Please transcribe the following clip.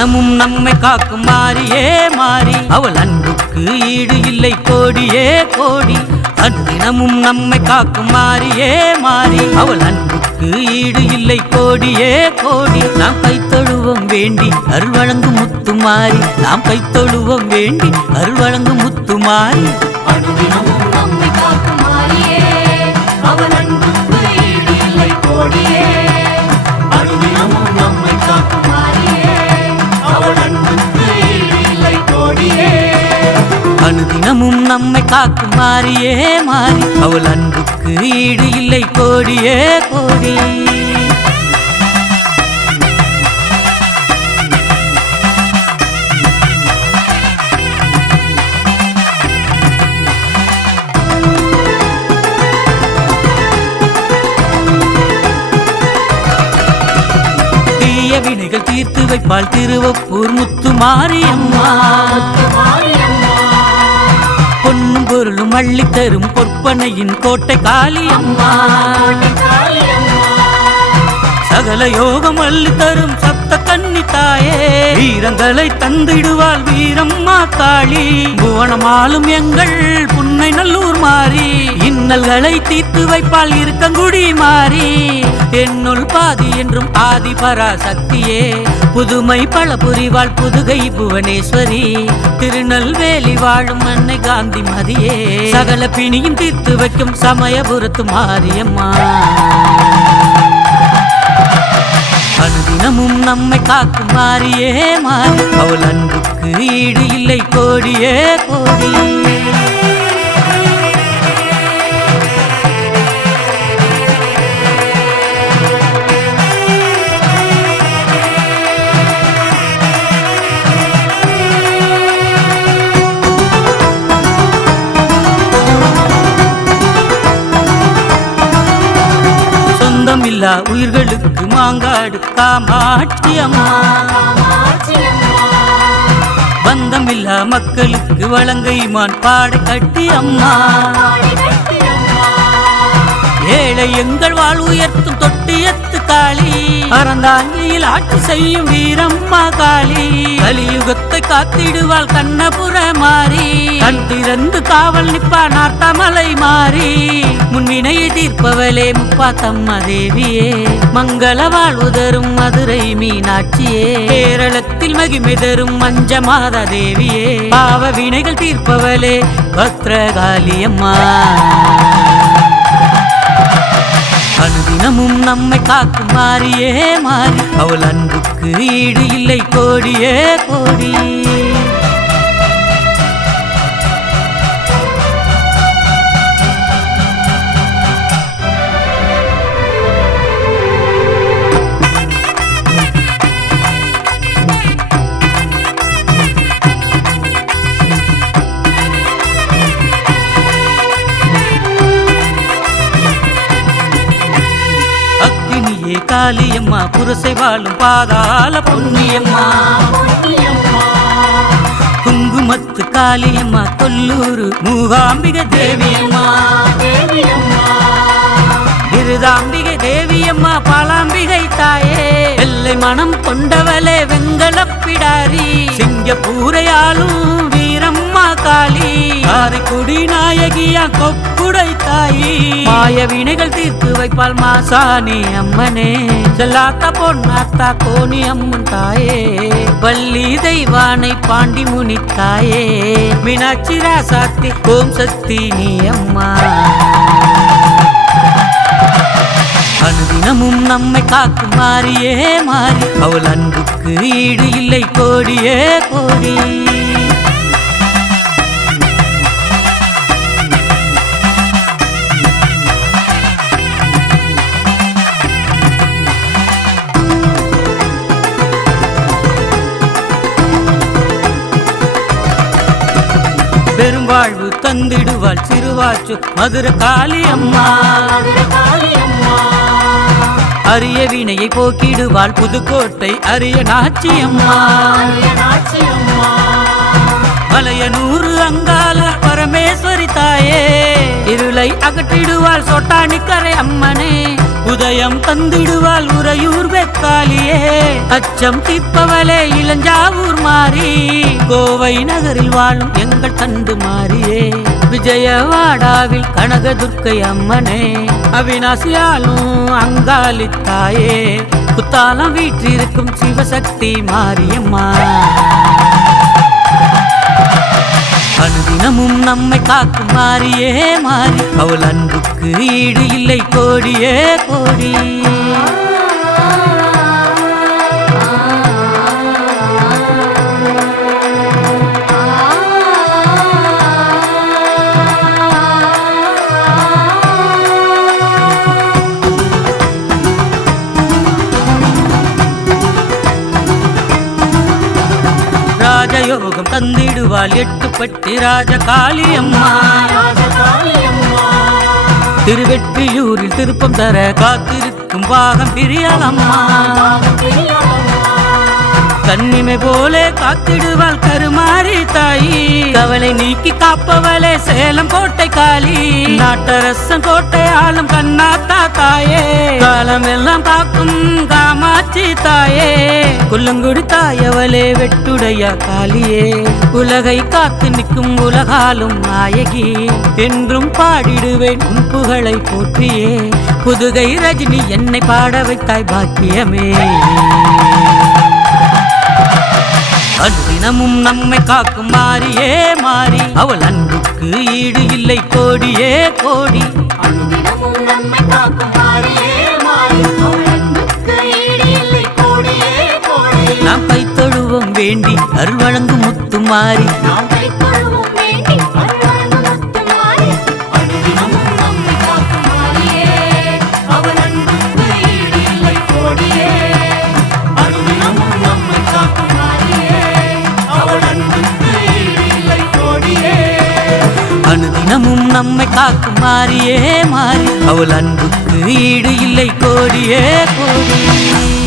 அனுதினமும் நம்மை காக்கும் மாறியே மாறி. அவள் அன்புக்கு ஈடு இல்லை கோடியே கோடி. அனுதினமும் நம்மை காக்கும் மாறியே மாறி. அவள் அன்புக்கு ஈடு இல்லை கோடியே கோடி. நாம் கைத்தொழுவம் வேண்டி அருள் வழங்கும் முத்துமாரி நாம் கைத்தொழுவம் வேண்டி அருள் வழங்கும் முத்துமாரி அனுதினமும் நம்மை காக்கும் மாறியே. அவள் அன்புக்கு ஈடு இல்லை கோடி அனுதினமும் நம்மை காக்கும் மாறியே மாறி. அவள் அன்புக்கு ஈடு இல்லை கோடியே கோடி. வினைகள் தீர்த்து வைப்பாள் திருவப்பூர் முத்து மாரியம்மா பொருளும் அள்ளி தரும் பொற்பனையின் கோட்டை காளியம்மா. சகல யோகம் அள்ளி தரும் சப்த கன்னி தாயே. வீரங்களை தந்திடுவாள் வீரம்மா காளி. புவனமாலும் எங்கள் புன்னை நல்லூர் மாறி. இன்னல்களை தீர்த்து வைப்பால் இருக்கங்குடி மாறி. என்னுள் பாதி என்றும் ஆதி பராசக்தியே. புதுமை பல புரிவாள் புதுகை புவனேஸ்வரி. திருநெல்வேலி வாழும் அன்னை காந்தி மதியே. சகல பிணியும் தீர்த்து வைக்கும் சமயபுரத்து மாரியம்மா. அனுதினமும் நம்மை காக்கும் மாறியே மாறி. அவள் அன்புக்கு ஈடு இல்லை கோடியே கோடி. எல்லா உயிர்களுக்கு மாங்காடு காமாட்சி அம்மா பந்தமில்லா மக்களுக்கு வழங்கைமான் பாட கட்டி அம்மா ஏழை எங்கள் வாழ் உயர்த்தும் தொட்டியத்து காளி. அறந்தாங்கியில் ஆட்சி செய்யும் வீரம்மா காளி. கலியுகத்தை காத்திடுவாள் கண்ணபுர மாறி. கண் திறந்து காவல் நிப்பா நார்த்தமலை மாறி. முன்வினை தீர்ப்பவளே முப்பாத்தம்மா தேவியே. மங்கள வாழ்வு தரும் மதுரை மீனாட்சியே. கேரளத்தில் மகிமை தரும் மஞ்ச மாதா தேவியே. பாவ வினைகள் தீர்ப்பவளே பத்ரகாளியம்மா தினமும் நம்மை காக்கும் மாறியே மாறி அவள் அன்புக்கு ஈடு இல்லை கோடியே கோடி. காளியம்மா புரசை வாழும் பாதாள பொன்னியம்மா. குங்குமத்து காளியம்மா கொல்லூரு மூகாம்பிகை தேவியம்மா. திருதாம்பிகை தேவியம்மா பாலாம்பிகை தாயே. வெள்ளை மனம் கொண்டவளே வெங்கலப்பிடாரி. சிங்கப்பூரையாளும் வீரம்மா காளி. காரைக்குடி நாயகியா கொப்புடை தாயி. மாய வினைகள் தீர்த்து வைப்பால் மாசாணி அம்மனே. செல்லாத்தா பொன்னாத்தா கோணி அம்மன் தாயே. பள்ளி தெய்வானை பாண்டி முனி தாயே. மீனாட்சி ராசாத்தி ஓம் சக்தி நீ அம்மா. தினமும் நம்மை காக்கும் மாறியே மாறி. அவள் அன்புக்கு ஈடு இல்லை கோடியே கோடி. பெரும்வாழ்வு தந்திடுவாள் சிறுவாச்சு மதுர காளி அம்மா. அரிய வினையை போக்கிடுவாள் புதுக்கோட்டை அரிய நாச்சியம்மா. மலையனூறு அங்கால பரமேஸ்வரி தாயே. இருளை அகற்றிடுவாள் சொட்டானிக்கரை அம்மனே. உதயம் தந்திடுவாள் உறையூர் வெக்காலியே அச்சம் திப்பவளே இளஞ்சாவூர் மாறி. கோவை நகரில் வாழும் எங்கள் கண்டு மாறியே. விஜயவாடாவில் கனகதுர்க்கை அம்மனே. அவினாசியாலும் அங்காளித்தாயே குத்தாலம் வீற்றிருக்கும் சிவசக்தி மாரியம்மா. அனுதினமும் நம்மை காக்கும் மாறியே மாறி. அவள் அன்புக்கு ஈடு இல்லை கோடியே கோடி. ராஜயோகம் தந்திடுவாள் எட்டுப்பட்டி ராஜகாளியம்மா. திருவெற்றியூரில் திருப்பம் தர காத்திருக்கும் பாகம் பிரியலம்மா. கண்ணிமை போலே காத்திடுவாள் தாயி கவலை நீக்கி காப்பவளே சேலம் கோட்டை காளி. நாட்டரசன் கோட்டை ஆளும் கண்ணாத்தா தாயே காலமெல்லாம் காக்கும் காமாட்சி தாயே. குள்ளங்குடி தாயவளே வெட்டுடைய காளியே. உலகை காத்து நிற்கும் உலகாலும் நாயகி. என்றும் பாடிடுவேன் உன் புகழை போற்றியே. புதுகை ரஜினி என்னை பாட வைத்தாய் பாக்கியமே. அனுதினமும் நம்மை காக்கும் மாறியே மாறி. அவள் அன்புக்கு ஈடு இல்லை கோடியே கோடி. நாம் கைத்தொழுவோம் வேண்டி அருள் வழங்கும் முத்து மாறி. நம்மை காக்கும் மாறியே மாறி. அவள் அன்புக்கு ஈடு இல்லை கோடியே கோடி.